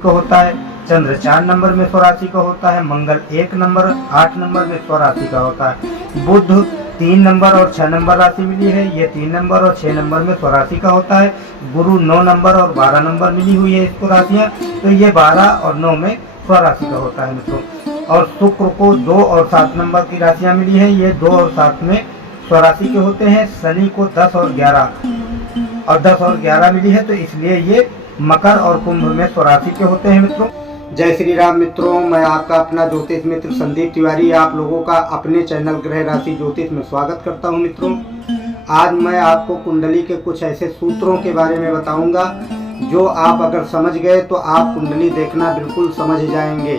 का होता है, चंद्र 4 नंबर में स्वराशि का होता है, मंगल 1 नंबर 8 नंबर में स्वराशि का होता है, बुध 3 नंबर और 6 नंबर राशि मिली है, ये 3 नंबर और 6 नंबर में स्वराशि का होता है, गुरु 9 नंबर और 12 नंबर मिली हुई है इसको राशियाँ, तो ये 12 और 9 में स्वराशि का होता है मित्रों। और शुक्र को 2 और 7 नंबर की राशियाँ मिली हैं, ये 2 और 7 में स्वराशि के होते हैं। शनि को 10 और 11 मिली है, तो इसलिए ये मकर और कुंभ में स्वराशि के होते हैं मित्रों। जय श्री राम मित्रों, मैं आपका अपना ज्योतिष मित्र संदीप तिवारी आप लोगों का अपने चैनल ग्रह राशि ज्योतिष में स्वागत करता हूं मित्रों। आज मैं आपको कुंडली के कुछ ऐसे सूत्रों के बारे में बताऊंगा जो आप अगर समझ गए तो आप कुंडली देखना बिल्कुल समझ जाएंगे।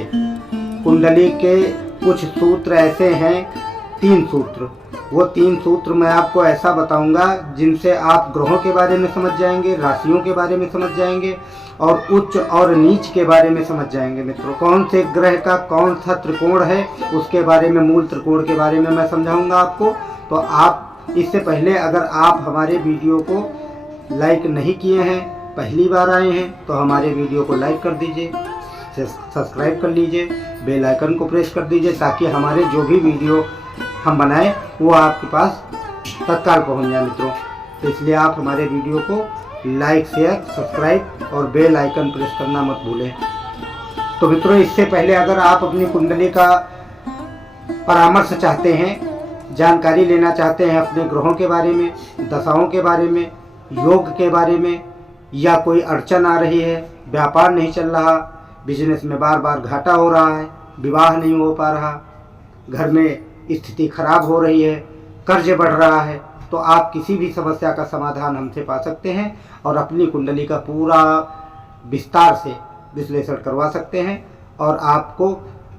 कुंडली के कुछ सूत्र ऐसे हैं, 3 सूत्र, वो 3 सूत्र मैं आपको ऐसा बताऊंगा जिनसे आप ग्रहों के बारे में समझ जाएंगे, राशियों के बारे में समझ जाएंगे और उच्च और नीच के बारे में समझ जाएंगे मित्रों। कौन से ग्रह का कौन सा त्रिकोण है उसके बारे में, मूल त्रिकोण के बारे में मैं समझाऊंगा आपको। तो आप इससे पहले अगर आप हमारे वीडियो को लाइक नहीं किए हैं, पहली बार आए हैं, तो हमारे वीडियो को लाइक कर दीजिए, सब्सक्राइब कर लीजिए, बेल आइकन को प्रेस कर दीजिए ताकि हमारे जो भी वीडियो हम बनाएं वो आपके पास तत्काल पहुंच जाए मित्रों। तो इसलिए आप हमारे वीडियो को लाइक, शेयर, सब्सक्राइब और बेल आइकन प्रेस करना मत भूलें। तो मित्रों, इससे पहले अगर आप अपनी कुंडली का परामर्श चाहते हैं, जानकारी लेना चाहते हैं अपने ग्रहों के बारे में, दशाओं के बारे में, योग के बारे में, या कोई अड़चन आ रही है, व्यापार नहीं चल रहा, बिजनेस में बार बार घाटा हो रहा है, विवाह नहीं हो पा रहा, घर में स्थिति खराब हो रही है, कर्ज बढ़ रहा है, तो आप किसी भी समस्या का समाधान हमसे पा सकते हैं और अपनी कुंडली का पूरा विस्तार से विश्लेषण करवा सकते हैं और आपको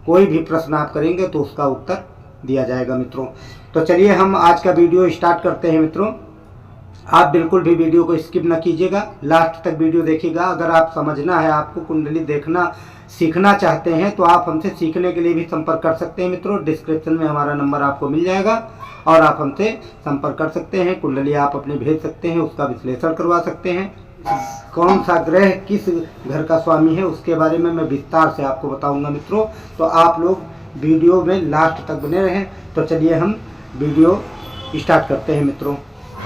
कोई भी प्रश्न आप करेंगे तो उसका उत्तर दिया जाएगा मित्रों। तो चलिए हम आज का वीडियो स्टार्ट करते हैं मित्रों। आप बिल्कुल भी वीडियो को स्किप ना कीजिएगा, लास्ट तक वीडियो देखिएगा। अगर आप समझना है, आपको कुंडली देखना सीखना चाहते हैं तो आप हमसे सीखने के लिए भी संपर्क कर सकते हैं मित्रों। डिस्क्रिप्शन में हमारा नंबर आपको मिल जाएगा और आप हमसे संपर्क कर सकते हैं। कुंडली आप अपने भेज सकते हैं, उसका विश्लेषण करवा सकते हैं। कौन सा ग्रह किस घर का स्वामी है उसके बारे में मैं विस्तार से आपको बताऊंगा मित्रों। तो आप लोग वीडियो में लास्ट तक बने रहें। तो चलिए हम वीडियो स्टार्ट करते हैं मित्रों।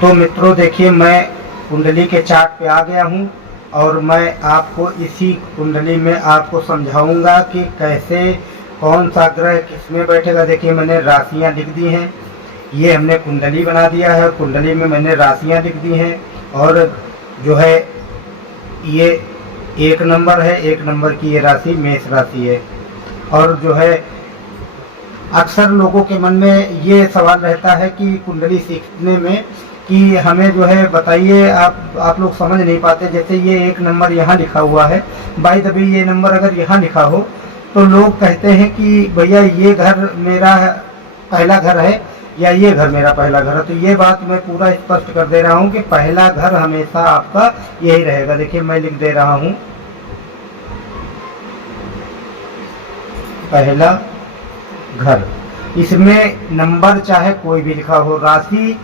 तो मित्रों देखिए, मैं कुंडली के चार्ट पे आ गया हूँ और मैं आपको इसी कुंडली में आपको समझाऊंगा कि कैसे कौन सा ग्रह किस में बैठेगा। देखिए, मैंने राशियाँ लिख दी हैं, ये हमने कुंडली बना दिया है, कुंडली में मैंने राशियाँ लिख दी हैं। और जो है ये 1 नंबर है, 1 नंबर की ये राशि मेष राशि है। और जो है अक्सर लोगों के मन में ये सवाल रहता है कि कुंडली सीखने में कि हमें जो है बताइए, आप लोग समझ नहीं पाते। जैसे ये 1 नंबर यहाँ लिखा हुआ है, बाय द वे ये नंबर अगर यहाँ लिखा हो तो लोग कहते हैं कि भैया ये घर मेरा पहला घर है या ये घर मेरा पहला घर है। तो ये बात मैं पूरा स्पष्ट कर दे रहा हूँ कि पहला घर हमेशा आपका यही रहेगा। देखिए, मैं लिख दे रहा हूँ पहला घर। इसमें नंबर चाहे कोई भी लिखा हो, राशि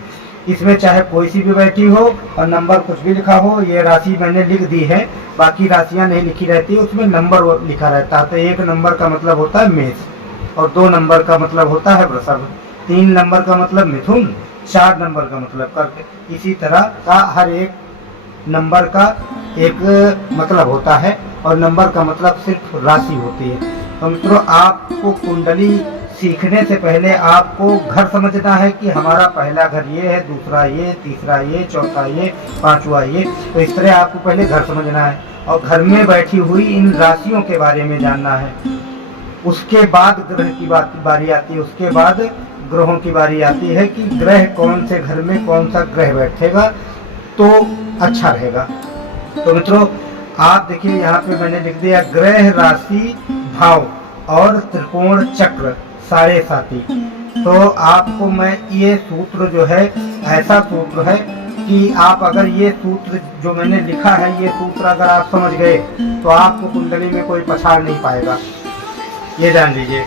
इसमें चाहे कोई सी भी बैठी हो और नंबर कुछ भी लिखा हो, ये राशि मैंने लिख दी है। बाकी राशियां नहीं लिखी रहती, उसमें नंबर लिखा रहता है। तो 1 नंबर का मतलब होता है मेष और 2 नंबर का मतलब होता है वृषभ, 3 नंबर का मतलब मिथुन, 4 नंबर का मतलब कर्क। इसी तरह का हर एक नंबर का एक मतलब होता है और नंबर का मतलब सिर्फ राशि होती है। तो मित्रों, आपको कुंडली सीखने से पहले आपको घर समझना है कि हमारा पहला घर ये है, दूसरा ये, तीसरा ये, चौथा ये, 5वां ये। तो इस तरह आपको पहले घर समझना है और घर में बैठी हुई इन राशियों के बारे में जानना है। उसके बाद ग्रह की बारी आती है, उसके बाद ग्रहों की बारी आती है कि ग्रह कौन से घर में कौन सा ग्रह बैठेगा तो अच्छा रहेगा। तो मित्रों, आप देखिए यहाँ पे मैंने लिख दिया ग्रह, राशि, भाव और त्रिकोण चक्र साढ़े साथी। तो आपको मैं ये सूत्र जो है ऐसा सूत्र है कि आप अगर ये सूत्र जो मैंने लिखा है, ये सूत्र अगर आप समझ गए तो आपको कुंडली में कोई पछाड़ नहीं पाएगा, ये जान लीजिए।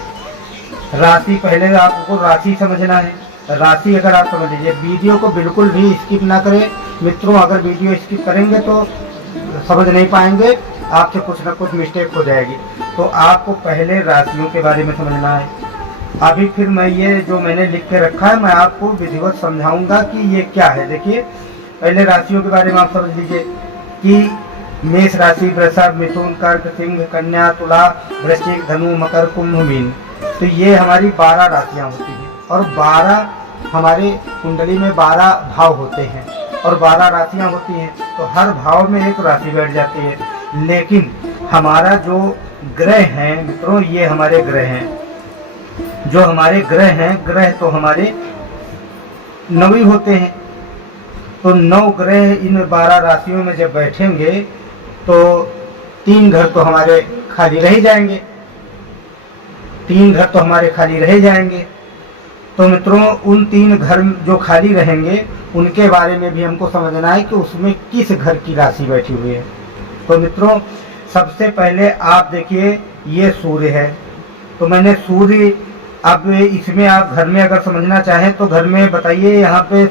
राशि, पहले आपको राशि समझना है। राशि अगर आप समझ लीजिए, वीडियो को बिल्कुल भी स्किप ना करें मित्रों। अगर वीडियो स्किप करेंगे तो समझ नहीं पाएंगे। आपसे कुछ ना कुछ मिस्टेक हो जाएगी। तो आपको पहले राशियों के बारे में समझना है। अभी फिर मैं ये जो मैंने लिख के रखा है मैं आपको विधिवत समझाऊंगा कि ये क्या है। देखिए पहले राशियों के बारे में आप समझ लीजिए कि मेष राशि, वृषभ, मिथुन, कर्क, सिंह, कन्या, तुला, वृश्चिक, धनु, मकर, कुंभ, मीन। तो ये हमारी 12 राशियां होती हैं और 12 हमारे कुंडली में 12 भाव होते हैं और 12 राशियां होती हैं। तो हर भाव में एक राशि बैठ जाती है। लेकिन हमारा जो ग्रह हैं मित्रों, ये हमारे ग्रह हैं। जो हमारे ग्रह हैं, ग्रह तो हमारे 9 ही होते हैं। तो 9 ग्रह इन 12 राशियों में जब बैठेंगे तो 3 घर तो हमारे खाली रह जाएंगे। 3 घर तो हमारे खाली रह जाएंगे। तो मित्रों उन 3 घर जो खाली रहेंगे उनके बारे में भी हमको समझना है कि उसमें किस घर की राशि बैठी हुई है। तो मित्रों सबसे पहले आप देखिए ये सूर्य है। तो मैंने सूर्य, अब इसमें आप घर में अगर समझना चाहें तो घर में बताइए यहाँ पे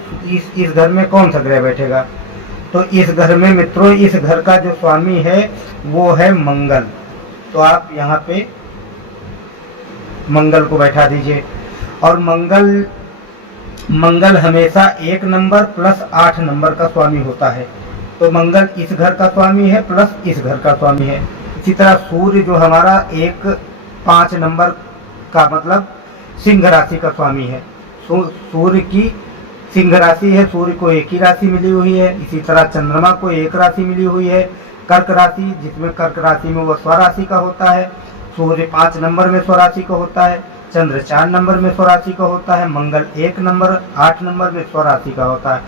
इस घर में कौन सा ग्रह बैठेगा। तो इस घर में मित्रों इस घर का जो स्वामी है वो है मंगल। तो आप यहाँ पे मंगल को बैठा दीजिए। और मंगल हमेशा 1 नंबर प्लस 8 नंबर का स्वामी होता है। तो मंगल इस घर का स्वामी है प्लस इस घर का स्वामी है। इसी तरह सूर्य जो हमारा 5 नंबर का मतलब सिंह राशि का स्वामी है। सूर्य की सिंह राशि है, सूर्य को एक ही राशि मिली हुई है। इसी तरह चंद्रमा को एक राशि मिली हुई है, कर्क राशि, जिसमें कर्क राशि में वो स्वराशि का होता है। सूर्य 5 नंबर में स्वराशि का होता है, चंद्र 4 नंबर में स्वराशि का होता है, मंगल 1 नंबर 8 नंबर में स्वराशि का होता है।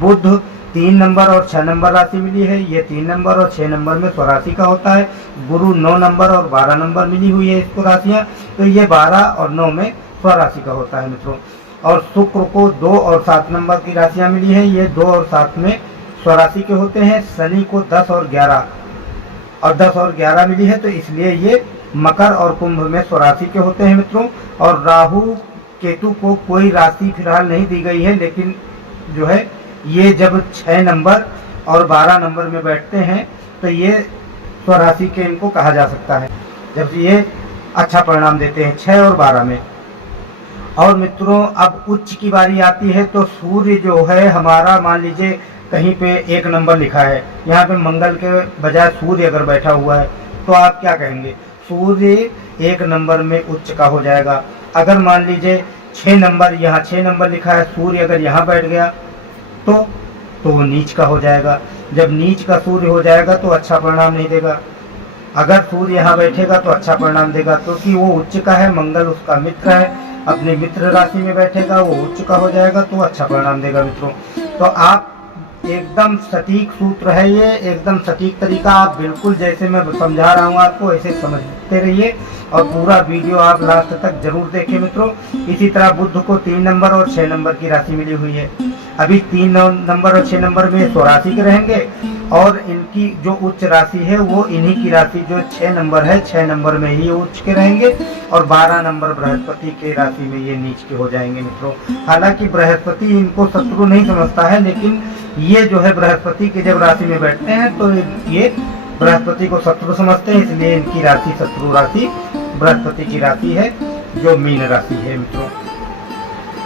बुध 3 नंबर और 6 नंबर राशि मिली है, ये 3 नंबर और 6 नंबर में स्वराशि का होता है। गुरु 9 नंबर और 12 नंबर मिली हुई है इसको राशियाँ, तो ये 12 और 9 में स्वराशि का होता है मित्रों। और शुक्र को 2 और 7 नंबर की राशियाँ मिली हैं, ये 2 और 7 में स्वराशि के होते हैं। शनि को 10 और 11 मिली है, तो इसलिए ये मकर और कुंभ में स्वराशि के होते हैं मित्रों। और राहु केतु को कोई राशि फिलहाल नहीं दी गई है, लेकिन जो है ये जब 6 नंबर और 12 नंबर में बैठते हैं तो ये स्वराशि के इनको कहा जा सकता है, जब ये अच्छा परिणाम देते हैं 6 और 12 में। और मित्रों अब उच्च की बारी आती है। तो सूर्य जो है हमारा, मान लीजिए कहीं पे 1 नंबर लिखा है, यहाँ पे मंगल के बजाय सूर्य अगर बैठा हुआ है तो आप क्या कहेंगे, सूर्य 1 नंबर में उच्च का हो जाएगा। अगर मान लीजिए 6 नंबर, यहाँ 6 नंबर लिखा है, सूर्य अगर यहाँ बैठ गया तो वो नीच का हो जाएगा। जब नीच का सूर्य हो जाएगा तो अच्छा परिणाम नहीं देगा। अगर सूर्य यहाँ बैठेगा तो अच्छा परिणाम देगा, क्योंकि वो उच्च का है, मंगल उसका मित्र है, अपने मित्र राशि में बैठेगा, वो उच्च का हो जाएगा तो अच्छा परिणाम देगा मित्रों। तो आप एकदम सटीक सूत्र है ये, एकदम सटीक तरीका, आप बिल्कुल जैसे मैं समझा रहा हूँ आपको ऐसे समझते रहिए और पूरा वीडियो आप लास्ट तक जरूर देखें मित्रों। इसी तरह बुध को 3 नंबर और 6 नंबर की राशि मिली हुई है। अभी 3 नंबर और 6 नंबर में स्वराशि के रहेंगे और इनकी जो उच्च राशि है वो इन्हीं की राशि जो 6 नंबर है, 6 नंबर में ही उच्च के रहेंगे और 12 नंबर बृहस्पति के राशि में ये नीच के हो जाएंगे मित्रों। हालांकि बृहस्पति इनको शत्रु नहीं समझता है, लेकिन ये जो है बृहस्पति के जब राशि में बैठते हैं तो ये बृहस्पति को शत्रु समझते हैं, इसलिए इनकी राशि शत्रु राशि बृहस्पति की राशि है जो मीन राशि है मित्रों।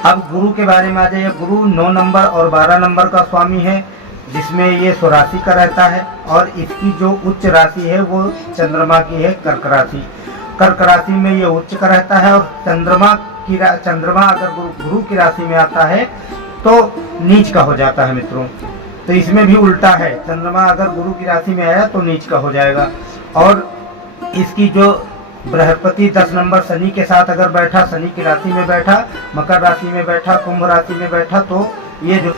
अब गुरु के बारे में आ जाइए। गुरु 9 नंबर और 12 नंबर का स्वामी है, जिसमें ये स्वराशि का रहता है और इसकी जो उच्च राशि है वो चंद्रमा की है, कर्क राशि। कर्क राशि में ये उच्च का रहता है और चंद्रमा अगर गुरु की राशि में आता है तो नीच का हो जाता है मित्रों। तो इसमें भी उल्टा है, चंद्रमा अगर गुरु की राशि में आया तो नीच का हो जाएगा। और इसकी जो बृहस्पति 10 नंबर शनि के साथ अगर बैठा, शनि की राशि में बैठा, मकर राशि में बैठा, कुंभ राशि में बैठा, तो ये जो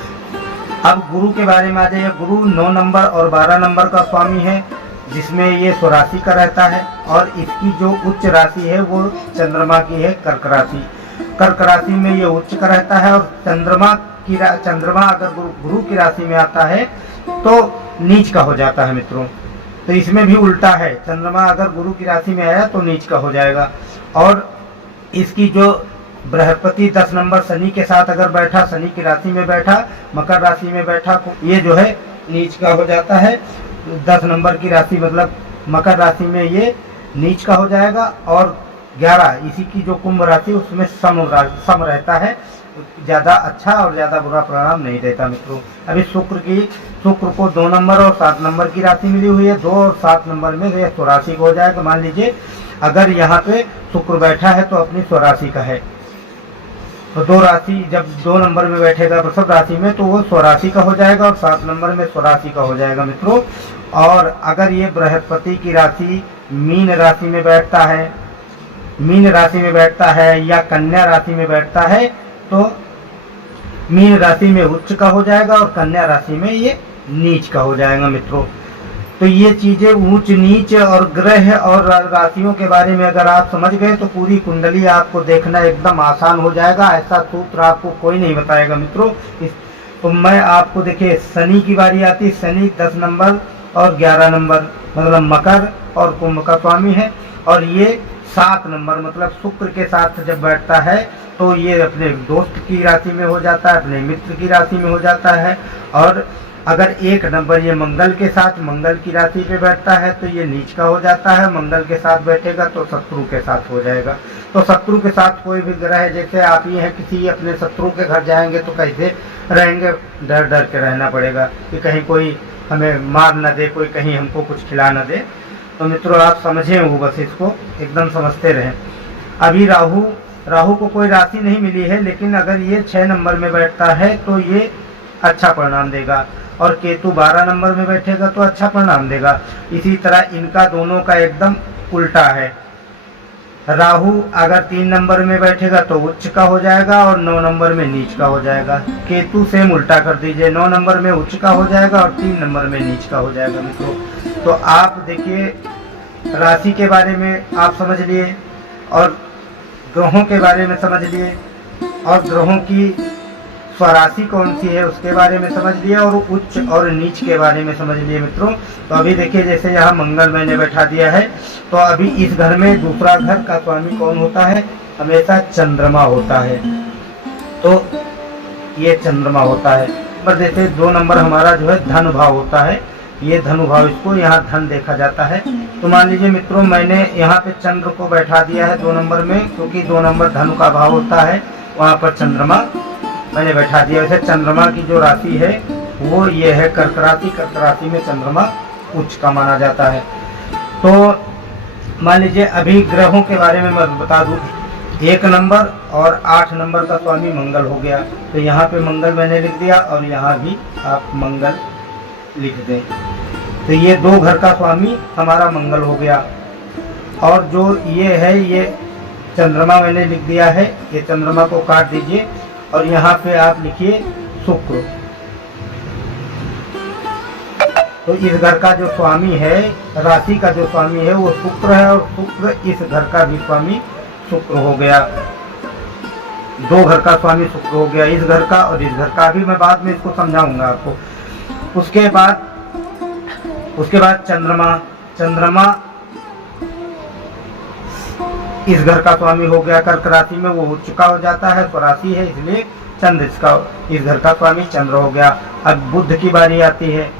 अब गुरु के बारे में आ जाइए। गुरु 9 नंबर और 12 नंबर का स्वामी है, जिसमें ये स्वराशि का रहता है और इसकी जो उच्च राशि है वो चंद्रमा की है, कर्क राशि। कर्क राशि में ये उच्च का रहता है और चंद्रमा अगर गुरु की राशि में आता है तो नीच का हो जाता है मित्रों। तो इसमें भी उल्टा है, चंद्रमा अगर गुरु की राशि में आया तो नीच का हो जाएगा। और इसकी जो बृहस्पति 10 नंबर शनि के साथ अगर बैठा, शनि की राशि में बैठा, मकर राशि में बैठा, ये जो है नीच का हो जाता है। 10 नंबर की राशि मतलब मकर राशि में ये नीच का हो जाएगा, और 11 इसी की जो कुंभ राशि उसमें सम रहता है, ज़्यादा अच्छा और ज़्यादा बुरा परिणाम नहीं देता मित्रों। अभी शुक्र को 2 नंबर और 7 नंबर की राशि मिली हुई है, 2 और 7 नंबर में ये स्वराशि हो जाएगा। मान लीजिए अगर यहाँ पे शुक्र बैठा है तो अपनी स्वराशि का है, तो 2 राशि जब 2 नंबर में बैठेगा वृषभ राशि में तो वो स्वराशि का हो जाएगा और 7 नंबर में स्वराशि का हो जाएगा मित्रों। और अगर ये बृहस्पति की राशि मीन राशि में बैठता है, या कन्या राशि में बैठता है तो मीन राशि में उच्च का हो जाएगा और कन्या राशि में ये नीच का हो जाएगा मित्रों। तो ये चीजें ऊंच नीच और ग्रह और राशियों के बारे में अगर आप समझ गए तो पूरी कुंडली आपको देखना एकदम आसान हो जाएगा। ऐसा सूत्र आपको कोई नहीं बताएगा मित्रों। तो मैं आपको देखिए शनि की बारी आती, शनि 10 नंबर और 11 नंबर मतलब मकर और कुंभ का स्वामी है, और ये 7 नंबर मतलब शुक्र के साथ जब बैठता है तो ये अपने दोस्त की राशि में हो जाता है, अपने मित्र की राशि में हो जाता है। और अगर 1 नंबर ये मंगल के साथ मंगल की राशि पे बैठता है तो ये नीच का हो जाता है। मंगल के साथ बैठेगा तो शत्रु के साथ हो जाएगा। तो शत्रु के साथ कोई भी ग्रह, जैसे आप ही हैं किसी अपने शत्रु के घर जाएंगे तो कैसे रहेंगे, डर डर के रहना पड़ेगा कि कहीं कोई हमें मार न दे, कोई कहीं हमको कुछ खिला न दे। तो मित्रों आप समझें वो, बस इसको एकदम समझते रहें। अभी राहु को कोई राशि नहीं मिली है, लेकिन अगर ये 6 नंबर में बैठता है तो ये अच्छा परिणाम देगा, और केतु 12 नंबर में बैठेगा तो अच्छा परिणाम देगा। इसी तरह इनका दोनों का एकदम उल्टा है। राहु अगर 3 नंबर में बैठेगा तो उच्च का हो जाएगा और 9 नंबर में नीच का हो जाएगा। केतु सेम उल्टा कर दीजिए, 9 नंबर में उच्च का हो जाएगा और 3 नंबर में नीच का हो जाएगा मित्रों। तो आप देखिए राशि के बारे में आप समझ लिए, और ग्रहों के बारे में समझ लिए, और ग्रहों की स्वराशि कौन सी है उसके बारे में समझ लिया, और उच्च और नीच के बारे में समझ लिए मित्रों। तो अभी देखिए जैसे यहाँ मंगल मैंने बैठा दिया है, तो अभी इस घर में दूसरा घर का स्वामी कौन होता है, हमेशा चंद्रमा होता है। तो ये चंद्रमा होता है, पर जैसे 2 नंबर हमारा जो है धन भाव होता है, ये धनु भाव, इसको यहाँ धन देखा जाता है। तो मान लीजिए मित्रों मैंने यहाँ पे चंद्र को बैठा दिया है 2 नंबर में, क्योंकि 2 नंबर धनु का भाव होता है, वहाँ पर चंद्रमा मैंने बैठा दिया। वैसे चंद्रमा की जो राशि है वो ये है कर्क राशि। कर्क राशि में चंद्रमा उच्च का माना जाता है। तो मान लीजिए अभी ग्रहों के बारे में मैं बता दूं, 1 नंबर और 8 नंबर का स्वामी मंगल हो गया, तो यहाँ पे मंगल मैंने लिख दिया और यहाँ भी आप मंगल लिख दें। तो ये 2 घर का स्वामी हमारा मंगल हो गया, और जो ये है ये चंद्रमा मैंने लिख दिया है, ये चंद्रमा को काट दीजिए और यहाँ पे आप लिखिए शुक्र। तो इस घर का जो स्वामी है, राशि का जो स्वामी है वो शुक्र है, और शुक्र इस घर का भी स्वामी शुक्र हो गया। 2 घर का स्वामी शुक्र हो गया, इस घर का और इस घर का। भी मैं बाद में इसको समझाऊंगा आपको। उसके बाद चंद्रमा इस घर का स्वामी हो गया। कर्क राशि में वो उच्च का हो जाता है, स्वराशि है इसलिए चंद्र इस घर का स्वामी चंद्र हो गया। अब बुध की बारी आती है,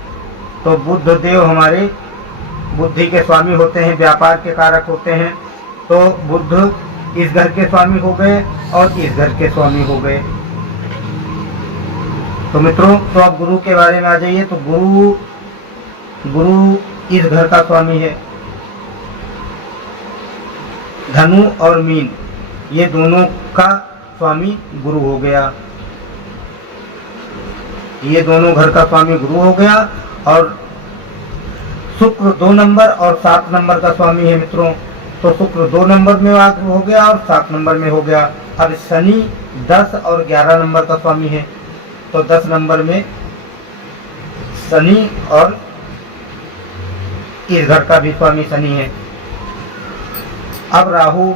तो बुध देव हमारे बुद्धि के स्वामी होते हैं, व्यापार के कारक होते हैं। तो बुध इस घर के स्वामी हो गए और इस घर के स्वामी हो गए। तो मित्रों तो अब गुरु के बारे में आ जाइए। तो गुरु इस घर का स्वामी है। धनु और मीन ये दोनों का स्वामी गुरु हो गया, ये दोनों घर का स्वामी गुरु हो गया। और शुक्र 2 नंबर और 7 नंबर का स्वामी है मित्रों। तो शुक्र 2 नंबर में हो गया और 7 नंबर में हो गया। अब शनि 10 और 11 नंबर का स्वामी है, तो 10 नंबर में शनि और इस घर का भी स्वामी शनि है। अब राहु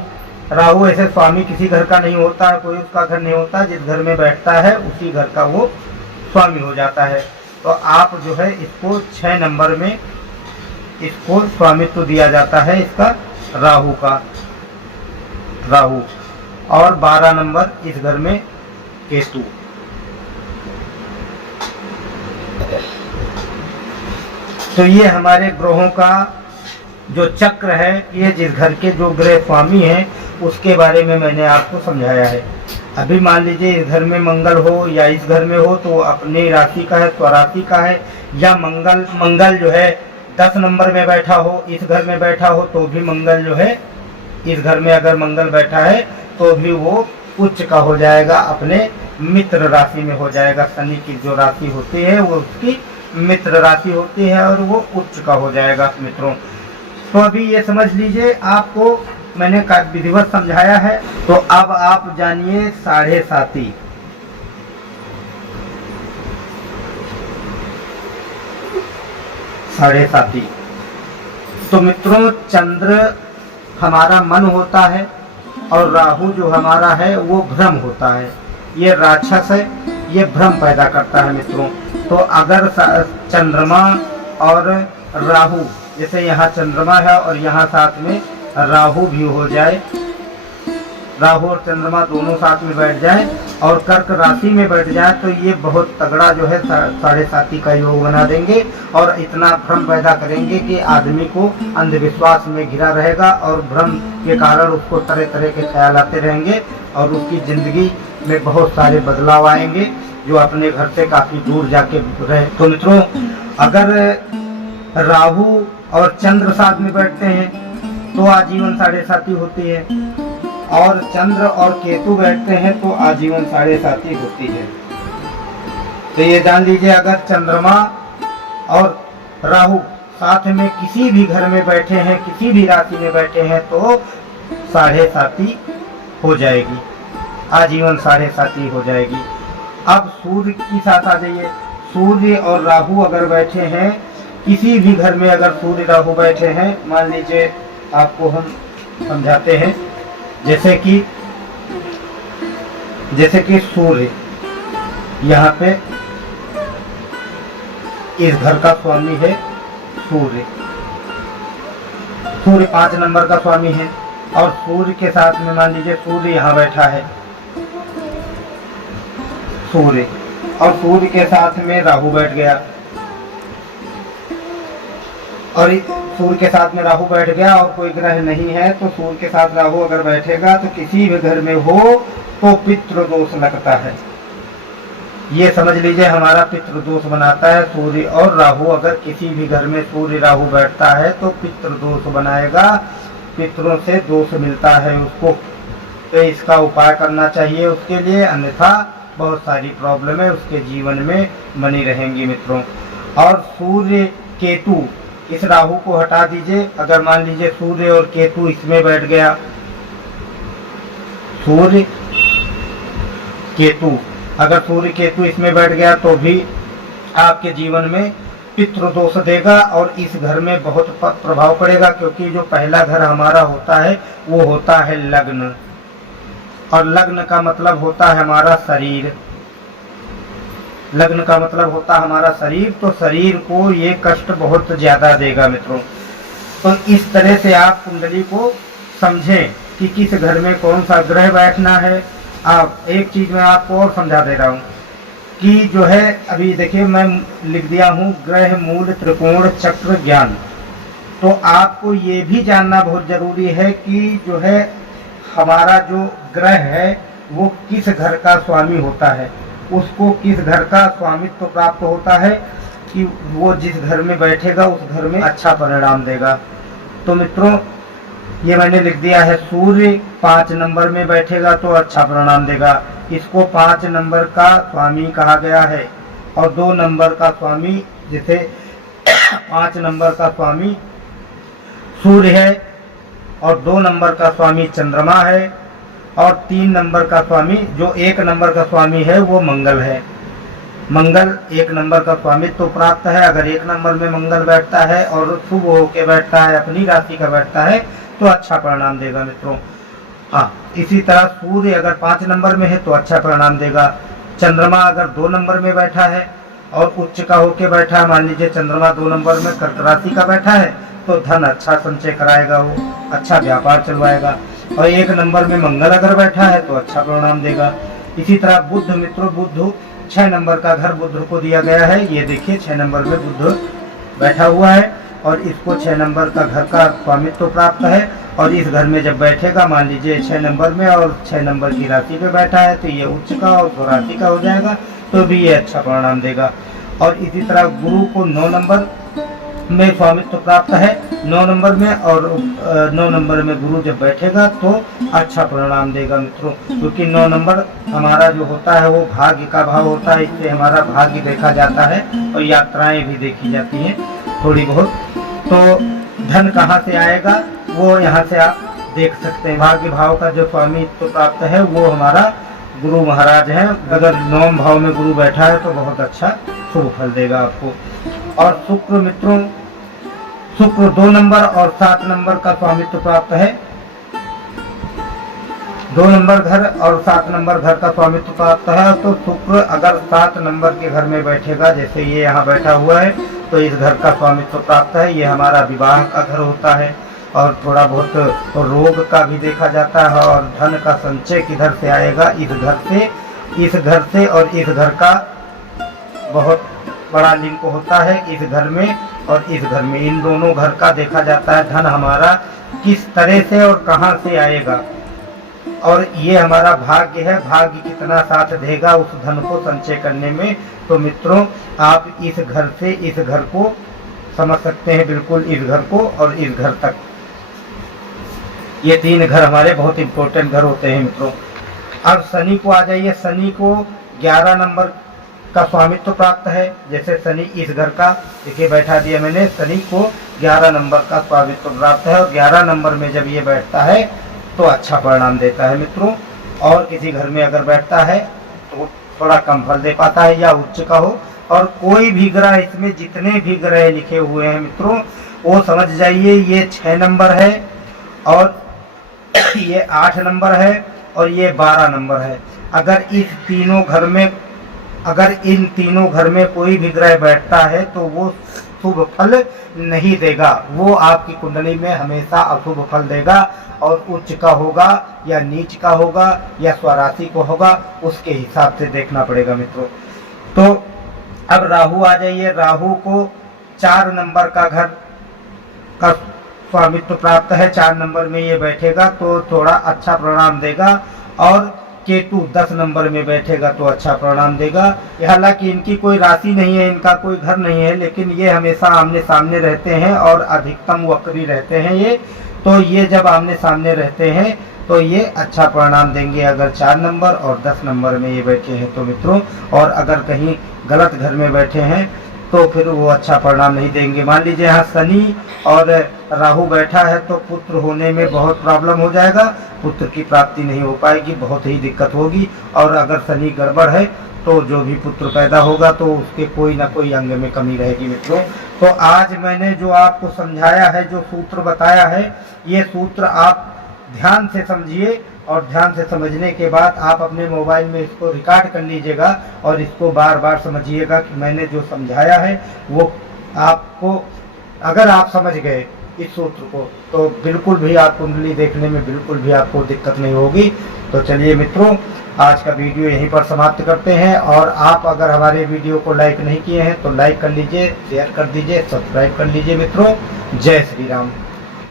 ऐसे स्वामी किसी घर का नहीं होता है, कोई उसका घर नहीं होता, जिस घर में बैठता है उसी घर का वो स्वामी हो जाता है। तो आप जो है इसको 6 नंबर में इसको स्वामित्व दिया जाता है इसका राहु का, और 12 नंबर इस घर में केतु। तो ये हमारे ग्रहों का जो चक्र है, ये जिस घर के जो ग्रह स्वामी हैं उसके बारे में मैंने आपको समझाया है। अभी मान लीजिए इस घर में मंगल हो या इस घर में हो तो अपनी राशि का है, स्वराशि का है, या मंगल जो है 10 नंबर में बैठा हो, इस घर में बैठा हो तो भी मंगल जो है, इस घर में अगर मंगल बैठा है तो भी वो उच्च का हो जाएगा, अपने मित्र राशि में हो जाएगा। शनि की जो राशि होती है वो उसकी मित्र राशि होती है और वो उच्च का हो जाएगा मित्रों। तो अभी ये समझ लीजिए, आपको मैंने विधिवत समझाया है। तो अब आप जानिए साढ़े साती। साढ़े साती तो मित्रों, चंद्र हमारा मन होता है और राहु जो हमारा है वो भ्रम होता है। ये राक्षस है, ये भ्रम पैदा करता है मित्रों। तो अगर चंद्रमा और राहु, जैसे यहाँ चंद्रमा है और यहाँ साथ में राहु भी हो जाए, राहु और चंद्रमा दोनों साथ में बैठ जाए और कर्क राशि में बैठ जाए तो ये बहुत तगड़ा जो है साढ़े साती का योग बना देंगे और इतना भ्रम पैदा करेंगे कि आदमी को अंधविश्वास में घिरा रहेगा और भ्रम के कारण उसको तरह तरह के ख्याल आते रहेंगे और उसकी जिंदगी में बहुत सारे बदलाव आएंगे, जो अपने घर से काफी दूर जाके रहे। तो मित्रों, अगर राहु और चंद्र साथ में बैठते हैं तो आजीवन साढ़े साती होती है, और चंद्र और केतु बैठते हैं तो आजीवन साढ़े साती होती है। तो ये जान लीजिए, अगर चंद्रमा और राहु साथ में किसी भी घर में बैठे हैं, किसी भी राशि में बैठे हैं तो साढ़े साती हो जाएगी, आजीवन साढ़े साती हो जाएगी। अब सूर्य की साथ आ जाइए। सूर्य और राहु अगर बैठे हैं किसी भी घर में, अगर सूर्य राहु बैठे हैं, मान लीजिए आपको हम समझाते हैं, जैसे कि सूर्य यहाँ पे इस घर का स्वामी है, सूर्य 5 नंबर का स्वामी है, और सूर्य के साथ में मान लीजिए सूर्य यहाँ बैठा है, सूर्य, और सूर्य के साथ में राहु बैठ गया, और सूर्य के साथ में राहु बैठ गया और कोई ग्रह नहीं है तो सूर्य के साथ राहु अगर बैठेगा तो किसी भी घर में हो तो पितृदोष लगता है। ये समझ लीजिए, हमारा पितृदोष बनाता है सूर्य और राहु। अगर किसी भी घर में सूर्य राहु बैठता है तो पितृदोष बनाएगा, पितरों से दोष मिलता है उसको। तो इसका उपाय करना चाहिए उसके लिए, अन्यथा बहुत सारी प्रॉब्लमें उसके जीवन में बनी रहेंगी मित्रों। और सूर्य केतु, इस राहु को हटा दीजिए। अगर मान लीजिए सूर्य और केतु इसमें बैठ गया, सूर्य केतु, अगर सूर्य केतु इसमें बैठ गया तो भी आपके जीवन में पितृदोष देगा और इस घर में बहुत प्रभाव पड़ेगा, क्योंकि जो पहला घर हमारा होता है वो होता है लग्न, और लग्न का मतलब होता है हमारा शरीर। लग्न का मतलब होता है हमारा शरीर, तो शरीर को ये कष्ट बहुत ज्यादा देगा मित्रों। तो इस तरह से आप कुंडली को समझें कि किस घर में कौन सा ग्रह बैठना है। आप एक चीज मैं आपको और समझा दे रहा हूँ कि जो है, अभी देखिए मैं लिख दिया हूँ ग्रह मूल त्रिकोण चक्र ज्ञान। तो आपको ये भी जानना बहुत जरूरी है कि जो है हमारा जो ग्रह है वो किस घर का स्वामी होता है, उसको किस घर का स्वामित्व प्राप्त होता है कि वो जिस घर में बैठेगा उस घर में अच्छा परिणाम देगा। तो मित्रों, ये मैंने लिख दिया है, सूर्य 5 नंबर में बैठेगा तो अच्छा परिणाम देगा। इसको 5 नंबर का स्वामी कहा गया है, और 2 नंबर का स्वामी, जैसे 5 नंबर का स्वामी सूर्य है और 2 नंबर का स्वामी चंद्रमा है, और 3 नंबर का स्वामी, जो 1 नंबर का स्वामी है वो मंगल है। मंगल 1 नंबर का स्वामित्व तो प्राप्त है। अगर 1 नंबर में मंगल बैठता है और शुभ होके बैठता है, अपनी राशि का बैठता है, तो अच्छा परिणाम देगा मित्रों। हाँ, इसी तरह सूर्य अगर 5 नंबर में है तो अच्छा परिणाम देगा। चंद्रमा अगर 2 नंबर में बैठा है और उच्च का होके बैठा है, मान लीजिए चंद्रमा 2 नंबर में कर्क राशि का बैठा है, तो धन अच्छा संचय कराएगा, वो अच्छा व्यापार चलवाएगा। और 1 नंबर में मंगल अगर बैठा है तो अच्छा परिणाम देगा। इसी तरह बुध मित्रों, बुध 6 नंबर का घर बुध को दिया गया है। ये देखिए 6 नंबर में बुध बैठा हुआ है, और इसको 6 नंबर का घर का स्वामित्व प्राप्त है। और इस घर में जब बैठेगा, मान लीजिए 6 नंबर में और 6 नंबर की राशि पे बैठा है, तो ये उच्च का और स्वराशि का हो जाएगा, तो भी ये अच्छा परिणाम देगा। और इसी तरह गुरु को 9 नंबर में स्वामित्व प्राप्त है, 9 नंबर में, और 9 नंबर में गुरु जब बैठेगा तो अच्छा परिणाम देगा मित्रों, क्योंकि 9 नंबर हमारा जो होता है वो भाग्य का भाव होता है। इससे हमारा भाग्य देखा जाता है और यात्राएं भी देखी जाती हैं थोड़ी बहुत। तो धन कहाँ से आएगा वो यहाँ से आप देख सकते हैं। भाग्य भाव का जो स्वामित्व प्राप्त है वो हमारा गुरु महाराज हैं। अगर 9 भाव में गुरु बैठा है तो बहुत अच्छा शुभ फल देगा आपको। और शुक्र मित्रों, शुक्र 2 नंबर और 7 नंबर का स्वामित्व प्राप्त है। 2 नंबर घर और 7 नंबर घर का स्वामित्व प्राप्त है। तो शुक्र अगर 7 नंबर के घर में बैठेगा, जैसे ये यहाँ बैठा हुआ है, तो इस घर का स्वामित्व प्राप्त है। ये हमारा विवाह का घर होता है और थोड़ा बहुत रोग का भी देखा जाता है। और धन का संचय किधर से आएगा, इस घर से और इस घर का बहुत बड़ा लिंक होता है। इस घर में और इस घर में, इन दोनों घर का देखा जाता है धन हमारा किस तरह से और कहां से आएगा। और ये हमारा भाग्य है, भाग्य कितना साथ देगा उस धन को संचय करने में। तो मित्रों, आप इस घर से इस घर को समझ सकते हैं, बिल्कुल इस घर को और इस घर तक। ये 3 घर हमारे बहुत इंपॉर्टेंट घर होते हैं मित्रों। अब शनि को आ जाइए। शनि को 11 नंबर का स्वामित्व प्राप्त है। जैसे शनि इस घर का, देखिए बैठा दिया मैंने, शनि को 11 नंबर का स्वामित्व प्राप्त है। और 11 नंबर में जब ये बैठता है तो अच्छा परिणाम देता है मित्रों। और किसी घर में अगर बैठता है तो थोड़ा कम फल दे पाता है या उच्च का हो। और कोई भी ग्रह, इसमें जितने भी ग्रह लिखे हुए हैं मित्रों, वो समझ जाइए ये 6 नंबर है और ये 8 नंबर है और ये 12 नंबर है। अगर इन तीनों घर में कोई भी ग्रह बैठता है तो वो शुभ फल नहीं देगा, वो आपकी कुंडली में हमेशा अशुभ फल देगा। और उच्च का होगा या नीच का होगा या स्वराशि को होगा, उसके हिसाब से देखना पड़ेगा मित्रों। तो अब राहु आ जाइए। राहु को 4 नंबर का घर का स्वामित्व प्राप्त है। 4 नंबर में ये बैठेगा तो थोड़ा अच्छा परिणाम देगा। और केतु 10 नंबर में बैठेगा तो अच्छा परिणाम देगा। हालांकि इनकी कोई राशि नहीं है, इनका कोई घर नहीं है, लेकिन ये हमेशा आमने सामने रहते हैं और अधिकतम वक्री रहते हैं ये। तो ये जब आमने सामने रहते हैं तो ये अच्छा परिणाम देंगे अगर 4 नंबर और 10 नंबर में ये बैठे हैं तो मित्रों। और अगर कहीं गलत घर में बैठे हैं तो फिर वो अच्छा परिणाम नहीं देंगे। मान लीजिए यहाँ शनि और राहु बैठा है तो पुत्र होने में बहुत प्रॉब्लम हो जाएगा, पुत्र की प्राप्ति नहीं हो पाएगी, बहुत ही दिक्कत होगी। और अगर शनि गड़बड़ है तो जो भी पुत्र पैदा होगा तो उसके कोई ना कोई अंग में कमी रहेगी मित्रों। तो आज मैंने जो आपको समझाया है, जो सूत्र बताया है, ये सूत्र आप ध्यान से समझिए। और ध्यान से समझने के बाद आप अपने मोबाइल में इसको रिकॉर्ड कर लीजिएगा और इसको बार बार समझिएगा कि मैंने जो समझाया है वो आपको, अगर आप समझ गए इस सूत्र को तो बिल्कुल भी आप कुंडली देखने में बिल्कुल भी आपको दिक्कत नहीं होगी। तो चलिए मित्रों, आज का वीडियो यहीं पर समाप्त करते हैं। और आप अगर हमारे वीडियो को लाइक नहीं किए हैं तो लाइक कर लीजिए, शेयर कर दीजिए, सब्सक्राइब कर लीजिए मित्रों। जय श्री राम।